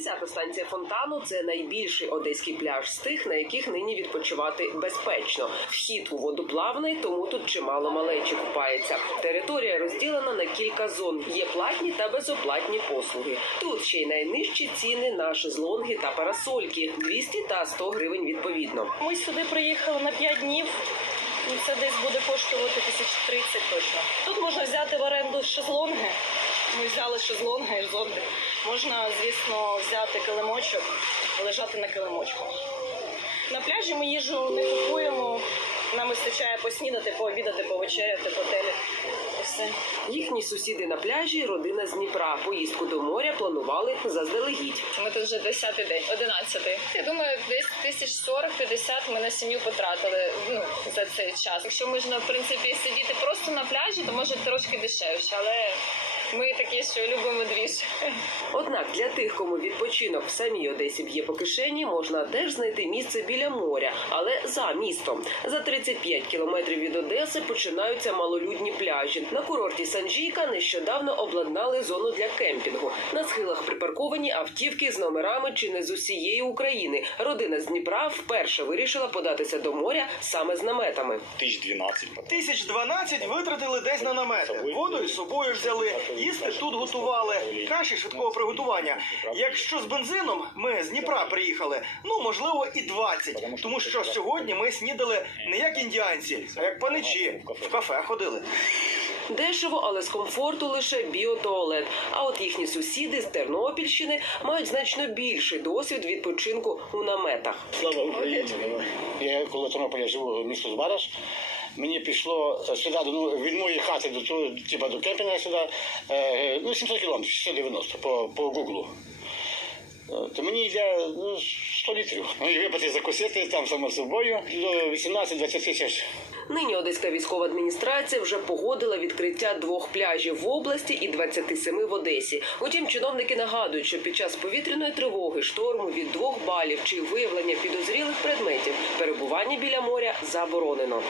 Десята станція фонтану це найбільший одеський пляж з тих, на яких нині відпочивати безпечно. Вхід у воду плавний, тому тут чимало малечі купається. Територія розділена на кілька зон. Є платні та безоплатні послуги. Тут ще й найнижчі ціни на шезлонги та парасольки 200 та 100 гривень відповідно. Ми сюди приїхали на 5 днів. Це десь буде коштувати 1030 точно. Тут можна взяти в оренду шезлонги. Ми взяли шезлонги і зонди. Можна, звісно, взяти килимочок, лежати на килимочку. На пляжі ми їжу не купуємо. Нам вистачає поснідати, пообідати, повечеряти в готелі. Їхні сусіди на пляжі родина з Дніпра. Поїздку до моря планували заздалегідь. Ми тут вже 10-й день, 11-й. Я думаю, десь тисяч 40-50 ми на сім'ю потратили ну, за цей час. Якщо можна, в принципі, сидіти просто на пляжі, то може трошки дешевше, але ми такі, що любимо двіж. Однак для тих, кому відпочинок в самій Одесі б'є по кишені, можна теж знайти місце біля моря, але за містом. За 35 кілометрів від Одеси починаються малолюдні пляжі. На курорті Санжійка нещодавно обладнали зону для кемпінгу. На схилах припарковані автівки з номерами чи не з усієї України. Родина з Дніпра вперше вирішила податися до моря саме з наметами. Тисяч 12. Тисяч дванадцять витратили десь на намети. Воду із собою взяли, їсти тут готували, каші швидкого приготування. Якщо з бензином ми з Дніпра приїхали, ну можливо і 20. Тому що сьогодні ми снідали не як індіанці, а як паничі. В кафе ходили. Дешево, але з комфорту лише біотуалет. А от їхні сусіди з Тернопільщини мають значно більший досвід відпочинку у наметах. Слава Україні! Я коли в Тернополі живу місто Збараж. Мені пішло е, сюди до ну, від моєї хати до типа до кемпінга сюди, е, ну 700 кілометрів, 690 по, по Гуглу. То мені йде ну, 100 літрів. Ну і випити закусити там само собою до 18-20 тисяч. Нині Одеська військова адміністрація вже погодила відкриття двох пляжів в області і 27 в Одесі. Утім, чиновники нагадують, що під час повітряної тривоги, шторму від двох балів чи виявлення підозрілих предметів перебування біля моря заборонено.